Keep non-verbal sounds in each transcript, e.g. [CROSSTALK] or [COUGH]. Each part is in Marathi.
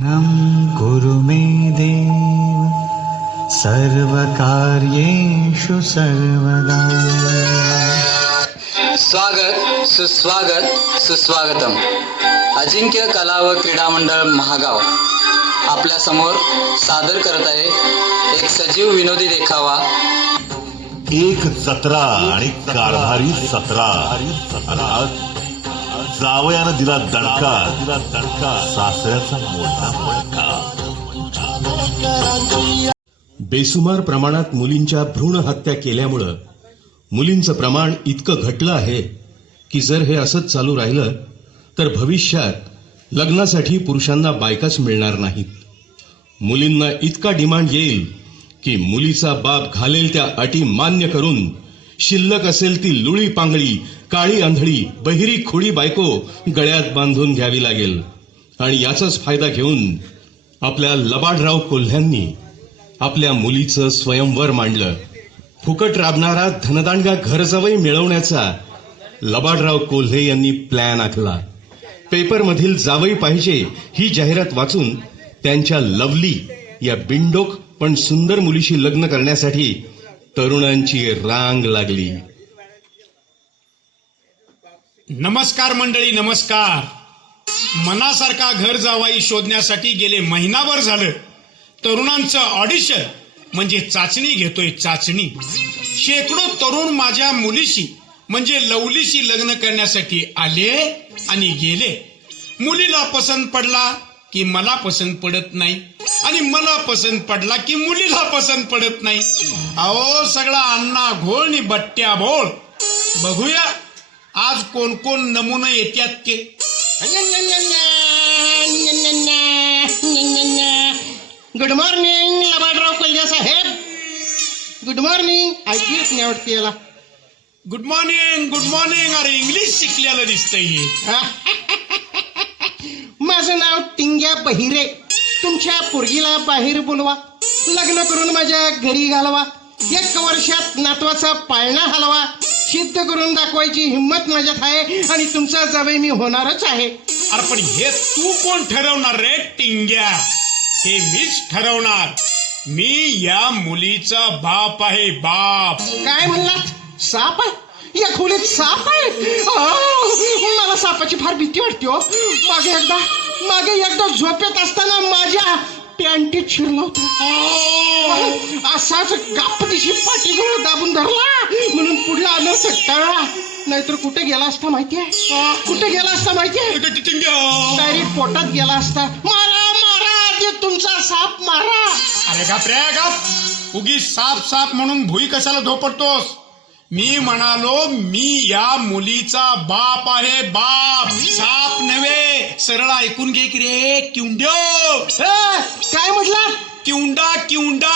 नं कुरु मे देव सर्वकार्येषु सर्वदा। स्वागत सुस्वागत सुस्वागतम। अजिंक्य कला व क्रीडा मंडळ महागाव आपल्यासमोर सादर करत आहे एक सजीव विनोदी देखावा. एक जत्रा आणि कारभारी सतरा. जावयानं दिला दणका. दिला दणका. सासऱ्याचा मोठा फटका बेसुमार प्रमाणात मुलींच्या भ्रूण हत्या केल्यामुळं मुलींचं प्रमाण इतकं घटलं आहे की जर हे असंच चालू राहिलं तर भविष्यात लग्नासाठी पुरुषांना बायकाच मिळणार नाहीत. मुलींना इतका डिमांड येईल की मुलीचा बाप घालेल त्या अटी मान्य करून शिल्लक असेल ती लुळी पांगळी काळी आंधळी बहिरी खोडी बायको गळ्यात बांधून घ्यावी लागेल. आणि याचाच फायदा घेऊन आपल्या लबाडराव कोल्ह्यांनी आपल्या मुलीचं स्वयंवर मांडलं. फुकट राबणारा धनदांडगा घरजवळ मिळवण्याचा लबाडराव कोल्हे यांनी प्लॅन आखला. पेपरमधील जावई पाहिजे ही जाहिरात वाचून त्यांच्या लवली या बिंडोक पण सुंदर मुलीशी लग्न करण्यासाठी तरुणांची रांग लागली. नमस्कार मंडळी नमस्कार. मनासारखा घर जावाई शोधण्यासाठी गेले महिनाभर झालं. तरुणांचं ऑडिशन म्हणजे चाचणी घेतोय चाचणी. शेकडो तरुण माझ्या मुलीशी म्हणजे लवलीशी लग्न करण्यासाठी आले आणि गेले. मुलीला पसंत पडला की मला पसंत पडत नाही आणि मला पसंत पडला की मुलीला पसंत पडत नाही. अहो सगळा अण्णा घोळ नि बट्ट्या भोळ बघूया आज कोण कोण नमुने येत्यात के? गुड मॉर्निंग लबाडराव कोल्हे साहेब गुड मॉर्निंग ऐकलीच नाही वाटते याला? गुड मॉर्निंग गुड मॉर्निंग अरे इंग्लिश शिकलेलं दिसतंय हे. [LAUGHS] माझं नाव टिंग्या बहिरे. तुमच्या पोरगीला बाहेर बोलवा. लग्न करून माझ्या घरी घालवा. एक वर्षात नातवाचा पाळणा हलवा. सिद्ध करून दाखवायची हिंमत माझ्यात आहे आणि तुमचा जवळ मी होणारच आहे. अरे पण हे तू कोण ठरवणार रे टिंग्या? हे मीच ठरवणार. मी या मुलीचा बाप आहे बाप. काय म्हणलात? साप आहे? या खोलीत साप आहे? अहो, मला सापाची फार भीती वाटते हो. मागे एकदा मागे एकदा झोपेत असताना माझ्या पॅन्टीत शिरला होता. असाच गापतीशी पाठीजवळ दाबून धरला. म्हणून पुढला आलं टळा नाहीतर कुठे गेला असता माहितीये? कुठे गेला असता माहितीये? डायरेक्ट पोटात गेला असता. मारा मारा ते तुमचा साप मारा. अरे गाप रे गाप. उगी साप साप म्हणून भुई कशाला धोपडतोस मी म्हणालो मी या मुलीचा बाप आहे बाप. सरळ ऐकून घे की रे किंड्यो ए, काय म्हटलं? Kinda kinda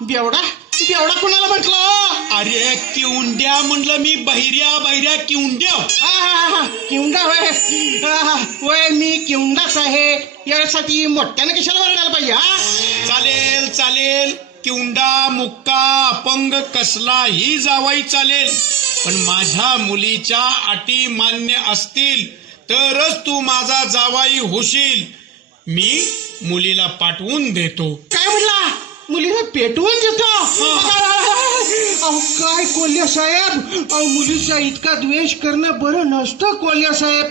बेवडा? बेवडा कुणाला म्हटलं? अरे किंड्या म्हणलं मी बहिऱ्या बहिऱ्या किंड्या आहा, किवडा होय. होय मी किवडाच आहे यासाठी मोठ्यानं कशाला वरडायला पाहिजे हा? चालेल चालेल. किंडा मुक्का अपंग कसलाही जावाई चालेल. पण माझ्या मुलीच्या अटी मान्य असतील. तरच तू माझा जावाई होशील. मी मुलीला पाठवून देतो. काय म्हटला मुलीला पेटवून देतो? अहो काय कोल्हा साहेब? अहो मुलीचा इतका द्वेष करणं बरं नसतं कोल्हा साहेब.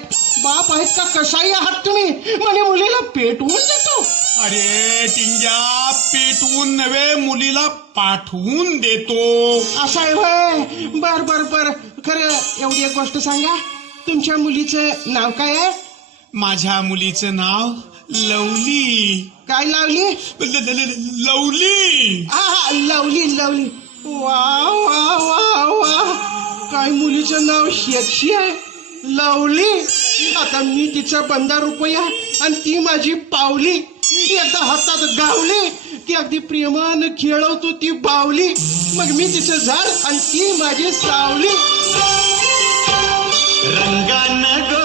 बाप आहेत का कसाही आहात तुम्ही? म्हणे मुलीला पेटवून देतो. अरे टिंग्या पेटवून नव्हे मुलीला पाठवून देतो. असं आहे होय. बर बर बर. खरं एवढी एक गोष्ट सांगा. तुमच्या मुलीचं नाव काय आहे? माझ्या मुलीचं नाव लवली. काय लावली? ल- ल- ल- लवली. हा लवली लवली. वा वा वा वा. काय मुलीचं नाव शेक्षी आहे? लवली. आता मी तिचा बंदा रुपया आणि ती माझी पावली. एकदा हातात गावली की अगदी प्रेमानं खेळवतो ती बावली. मग मी तिचं झाड आणि ती माझी सावली. ರಂಗನಗೋ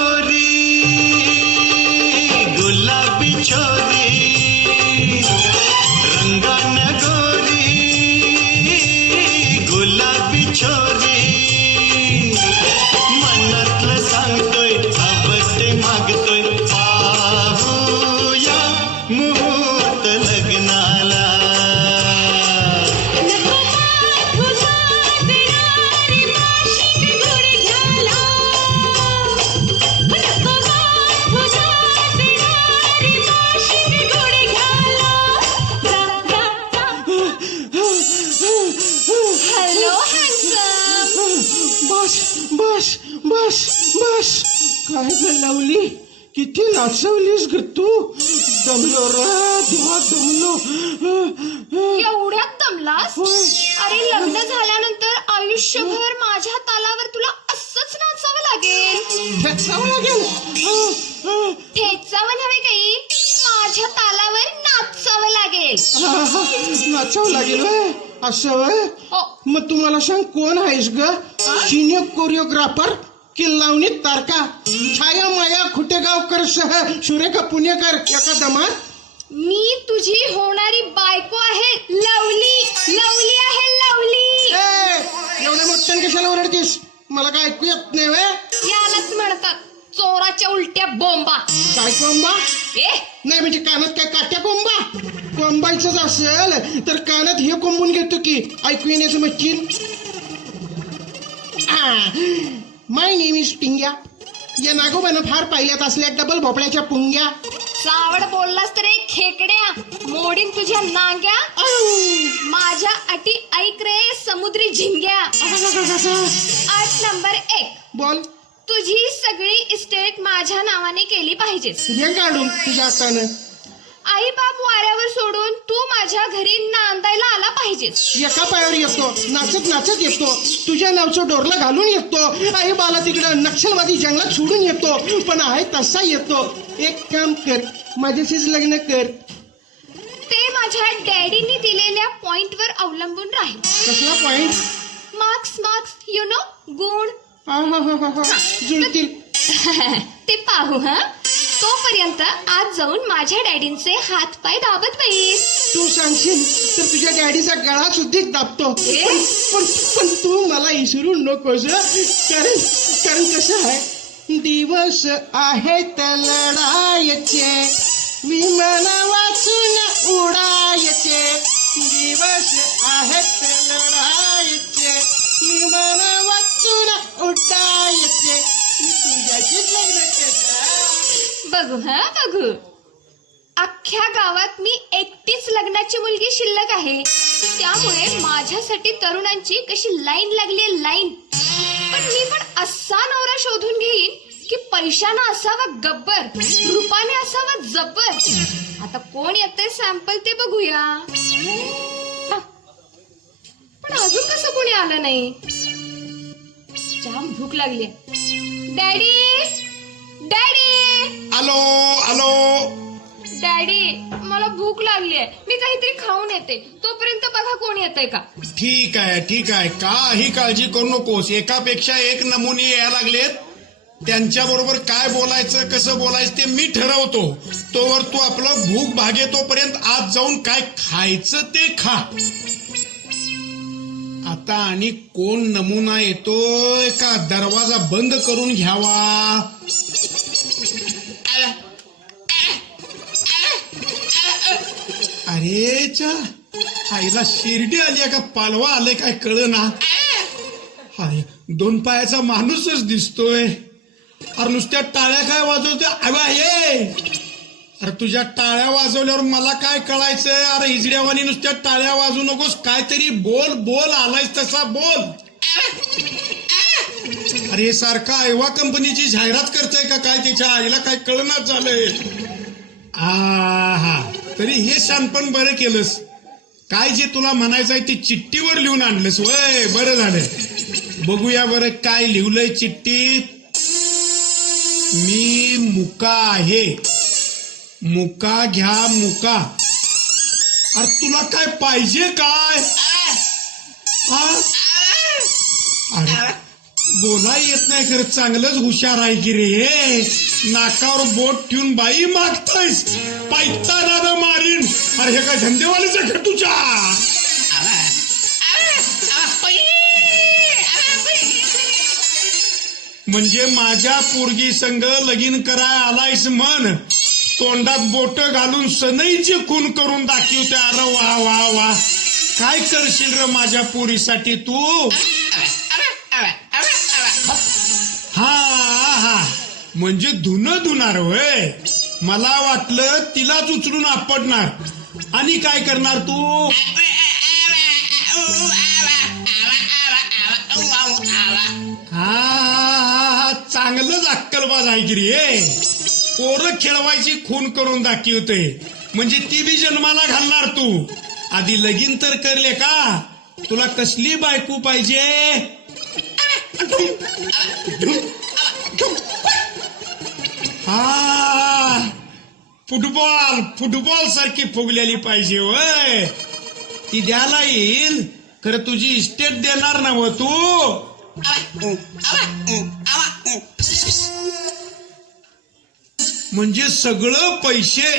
हॅलो हँडसम बस बस बस बस. काय ग लावली? किती नाचवलीस ग तू? दमलो रा दमलो. एवढ्यात दमलास? अरे लग्न झाल्यानंतर आयुष्यभर माझ्या तालावर तुला असंच नाचावं लागेल. ठेचावं लागेल. ठेचावं नव्हे काही. माझ्या तालावर नाचावं लागेल. [LAUGHS] नाचावं लागेल असं वय हो. मग तुम्हाला सांग कोण आहेस ग? सिनियर कोरिओग्राफर की लावणी तारका छाया माया खुटेगावकर सह सुरेखा पुणेकर एका दमात? मी तुझी होणारी बायको आहे लवली. लवली आहे लवली. ए, एवढ्या मोठ्याने कशाला ओरडतीस? मला काय ऐकू येत नाही वे यालाच म्हणतात. चोराच्या उलट्या बोंबा. काय कोंबा? ए? नाही म्हणजे कानात काय काट्या कोंबा? कोंबायचंच असेल तर कानात हे कोंबून घेतो की ऐकू येण्याचं मच्छीन? माय नेम इज पिंग्या. या नागोबानं फार पाहिल्यात असल्या डबल भोपळ्याच्या पुंग्या. चावड बोललास तर एक खेकड्या. मोडीन तुझ्या नांग्या. माझ्या अटी ऐक रे समुद्री झिंग्या. अट नंबर एक. बोल. तुझी सगळी इस्टेट माझ्या नावाने केली पाहिजेस घे काढून तुझ्या हातानं. आई बाप वाऱ्यावर सोडून तू माझ्या घरी नांदायला आला पाहिजेस एका पायावर येतो नाचत नाचत येतो तुझ्या नावचं डोरला घालून येतो आई बाला तिकडं नक्षलवादी जंगलात सोडून येतो पण आहे तसा येतो. एक काम कर माझ्याशीच लग्न कर. ते माझ्या डॅडीने दिलेल्या पॉइंटवर अवलंबून राहील. कसला point marks marks you know गुण जुळतील [LAUGHS] ते पाहू हा? तोपर्यंत आज जाऊन माझ्या डॅडींचे हात पाय दाबत बैस तू सांगशील तर तुझ्या डॅडीचा गळा सुद्धा दाबतो? पण पण पण तू मला इसरू नकोस हं? कारण कारण कसं आहे? दिवस आहेत लढायचे विमान वाचून उडायचे. दिवस आहेत लढायचे. विमान मी तुझ्याशीच लग्न केलं. बघू हा बघू. अख्ख्या गावात मी एकटीच लग्नाची मुलगी शिल्लक आहे. त्यामुळे माझ्यासाठी तरुणांची कशी लाईन लागली लाईन. पण मी पण असा नवरा शोधून घेईन की पैशानं असावा गब्बर रूपाने असावा जब्बर. आता कोण येतंय सॅम्पल ते बघूया. पण अजून कसं कोणी आलं नाही? जाम भूक लागली. डॅडी! डॅडी! आलो आलो डॅडी मला भूक लागली मी काहीतरी खाऊन येते. तोपर्यंत बघा कोण येतंय का. ठीक आहे ठीक आहे. काही काळजी करू नकोस. एकापेक्षा एक नमुने यायला लागलेत. त्यांच्या बरोबर काय बोलायचं कसं बोलायचं ते मी ठरवतो. तोवर तू आपलं भूक भागेतोपर्यंत आज जाऊन काय खायचं ते खा. आता आणि कोण नमुना येतोय का दरवाजा बंद करून घ्यावा? अरे चा आईला शिर्डी आली आहे का? पालवा आले काय कळ ना? अरे दोन पायाचा माणूसच दिसतोय. अरे नुसत्या टाळ्या काय वाजवतोय? अबा ये! अरे तुझ्या टाळ्या वाजवल्यावर मला काय कळायचंय? अरे हिजड्यावानी नुसत्या टाळ्या वाजवू नकोस. काहीतरी बोल बोल आलायस तसा बोल. अरे सारखा आयवा कंपनीची जाहिरात करताय का काय त्याच्या आईला काय कळणार झालंय. हा तरी हे शानपण बरं केलंस. काय जे तुला म्हणायचं आहे ते चिठ्ठीवर लिहून आणलंस. वय बरं झालं. बघूया बरं काय लिहिलंय चिठ्ठीत. मी मुका आहे. मुका घ्या मुका. अरे तुला काय पाहिजे काय? हा? अरे येत नाही खरं. चांगलंच हुशार आहे की रे. नाकावर बोट ठेवून बाई मागतोयस. दादा मारीन. अरे हे काय धंदेवालीच आहे तुझ्या? म्हणजे माझ्या पोरगी संग लगीन कराय आलायस मन तोंडात बोट घालून सनईची खून करून दाखवते अरे वा वा वा. काय करशील र माझ्या पोरीसाठी तू? हा हा. म्हणजे धुन धुणार होय. मला वाटलं तिलाच उचलून आपटणार. आणि काय करणार तू? हा. चांगलंच अक्कलबाज आहे की रे. पोरं खेळवायची खून करून दाखवते म्हणजे ती बी जन्माला घालणार तू. आधी लगीन तर करले का? तुला कसली बायको पाहिजे? हा. फुटबॉल फुटबॉल सारखी फुगलेली पाहिजे वय. ती द्यायला येईल. खरं तुझी इस्टेट देणार ना व तू? म्हणजे सगळं पैसे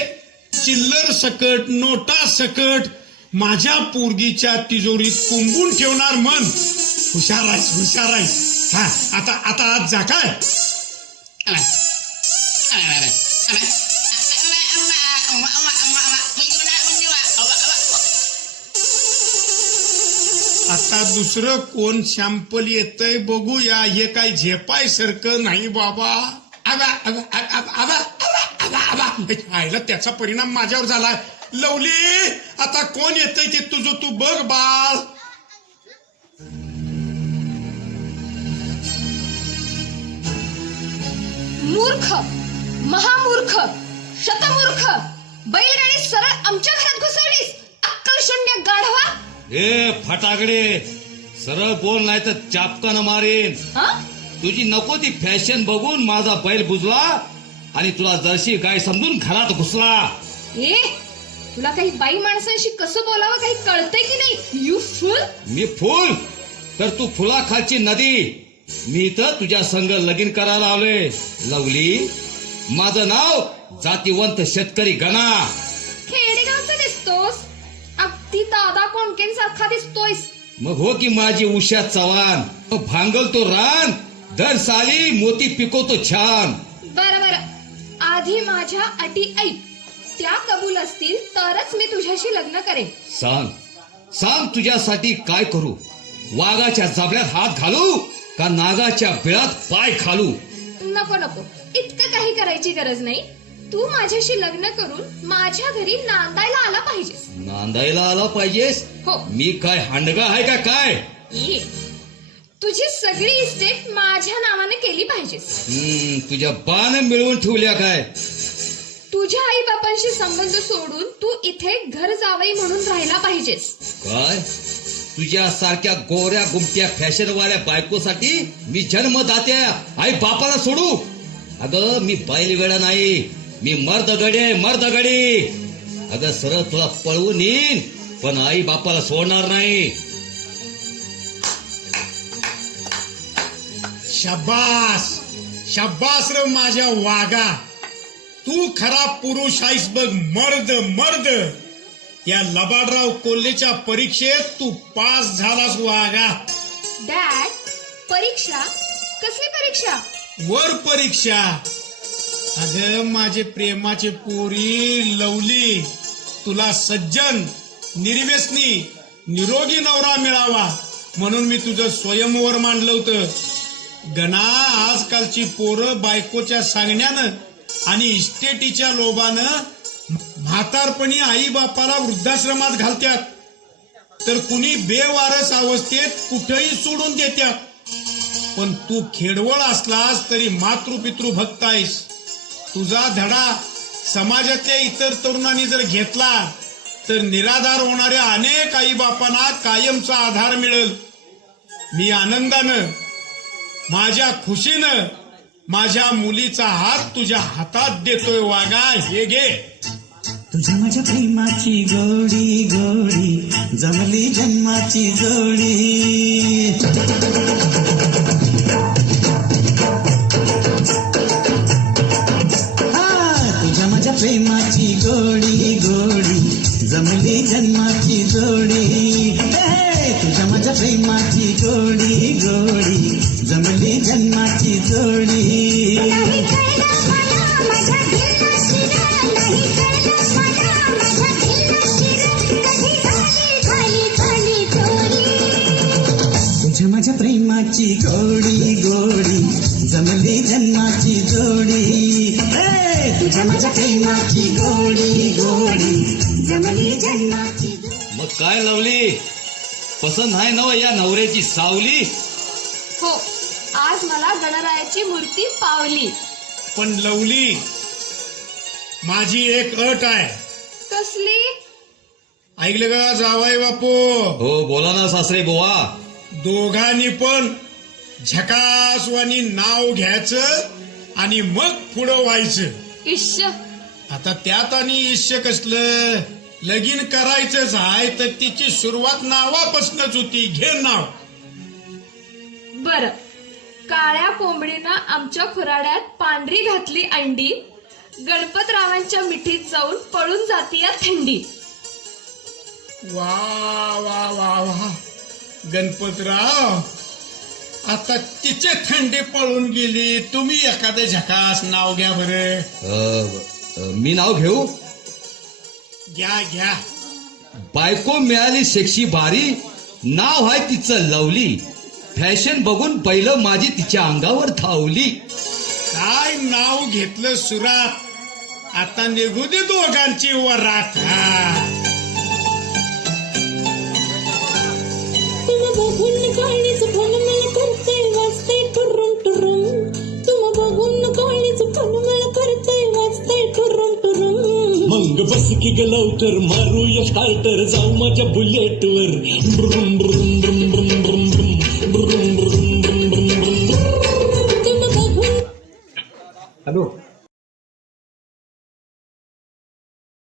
चिल्लर सकट नोटा सकट माझ्या पोरगीच्या तिजोरीत कुंबून ठेवणार मन. हुशार आहेस हुशार आहेस. हा आता आता आज जा काय? आता दुसरं कोण शॅम्पल येतंय बघूया. हे काय झेपाय सारखं नाही बाबा. आगा आगा आगा आगा आगा. आईला त्याचा परिणाम माझ्यावर झालाय. लवली आता कोण येतंय ते तुझं तू बघ बाळ. मूर्ख महामूर्ख शतमूर्ख बैलगाडी सरळ आमच्या घरात घुसवलीस. अक्कल शून्य गाढवा. ए फटाकडे. सरळ बोल नाही तर चापकानं मारेन. हा? तुझी नको ती फॅशन बघून माझा बैल बुजला आणि तुला जर्शी गाय समजून घरात घुसला. ए तुला काही बाई माणसांशी कसं बोलावं काही कळतंय की नाही? यू फुल मी फुल तर तू फुलाखालची नदी. मी तर तुझ्या संग लगीन करायला आलोय. लवली माझं नाव जातीवंत शेतकरी गणा. खेडेगावचा दिसतोस. अगदी दादा कोणकेन सारखा दिसतोयस. मग हो की माझी उषा चव्हाण. तो भांगल तो रान दर साली मोती पिकवतो छान. बरं बरं. आधी माझ्या अटी ऐक. त्या कबूल असतील तरच मी तुझ्याशी लग्न करेन. सांग. सांग तुझ्यासाठी काय करू? वाघाच्या जाबड्यात हात घालू का नागाच्या बिळात पाय खालू? नको नको. इतकं काही करायची गरज नाही. तू माझ्याशी लग्न करून माझ्या घरी नांदायला आला पाहिजेस. नांदायला आला पाहिजेस? हो. मी काय हांडगा आहे का काय? ये. तुझी सगळी इस्टेट माझ्या नावाने केली पाहिजेस. हम्म, तुझ्या बाण मिळवून ठेवल्या काय? तुझ्या आई बापांशी संबंध सोडून तू इथे घर जावई म्हणून राहिला पाहिजेस. काय? तुझ्या सारख्या गोऱ्या गुमट्या फॅशनवाल्या बायकोसाठी मी जन्मदात्या आई बापाला सोडू? अगं मी बैल वेळा नाही. मी मर्द गडे मर्द गडी अगं सरळ तुला पळवून येईन पण आई बापाला सोडणार नाही. शब्बास शब्बास र माझ्या वागा तू खरा पुरुष आहेस बघ मर्द मर्द. या लबाडराव कोल्हेच्या परीक्षेत तू पास झालास वागा डॅड परीक्षा? कसली परीक्षा? वर परीक्षा. अगं माझे प्रेमाचे पोरी लवली. तुला सज्जन निर्व्यसनी निरोगी नवरा मिळावा. म्हणून मी तुझं स्वयंवर मांडलं होतं. गणा आजकालची पोरं बायकोच्या सांगण्यानं आणि इस्टेटीच्या लोभानं म्हातारपणी आई बापाला वृद्धाश्रमात घालत्यात. तर कुणी बेवारस अवस्थेत कुठेही सोडून देत्यात. पण तू खेडवळ असलास तरी मातृपितृ भक्त आहेस तुझा धडा समाजातल्या इतर तरुणांनी जर घेतला तर निराधार होणाऱ्या अनेक आई बापांना कायमचा आधार मिळेल. मी आनंदानं माझ्या खुशीनं माझ्या मुलीचा हात तुझ्या हातात देतोय वागा हे घे. तुझ्या माझ्या प्रेमाची गोडी गोडी जमली जन्माची जोडी. तुझ्या माझ्या प्रेमाची गोडी गोडी जमली जन्माची जोडी. तुझ्या माझ्या प्रेमाची गोडी गोडी जन्माची जोडी तुझ्या माझ्या प्रेमाची गोडी गोडी जमली जन्माची जोडी. तुझ्या माझ्या प्रेमाची गोडी गोडी जमली जन्माची जोडी. मग काय लावली? पसंत आहे ना या नवऱ्याची सावली? गणरायाची मूर्ती पावली. पण लवली माझी एक अट आहे. कसली? ऐकलं का जावाई बापू? हो बोला ना सासरे बुवा. दोघांनी पण झकासवानी नाव घ्यायचं आणि मग पुढं व्हायचं. इश्य आता त्यात आणि इश्य कसलं? लगीन करायचंच आहे तर तिची सुरुवात नावापासूनच होती. घे नाव. बर. काळ्या कोंबडीनं आमच्या खुराड्यात पांढरी घातली अंडी गणपतरावांच्या मिठीत जाऊन पळून जाती या थंडी. वा वा वा वा गणपतराव आता तिचे थंडी पळून गेली. तुम्ही एखादं झकास नाव घ्या बरं. मी नाव घेऊ? घ्या घ्या. बायको मिळाली सेक्शी बारी नाव आहे तिचं लवली. फॅशन बघून पहिलं माझी तिच्या अंगावर धावली. काय नाव घेतलं सुरात आता निघू दे दोघांची वरात हा. तुम बघून काळीच पण मला करते वाजते टुरुम टुरुम तुम बघून काळीच पण मला करते वाजते टुरुम टुरुम मग बस की ग लवकर मारूया स्टार्टर जाऊ माझ्या बुलेटवर ब्रुम ब्रुम ब्रुम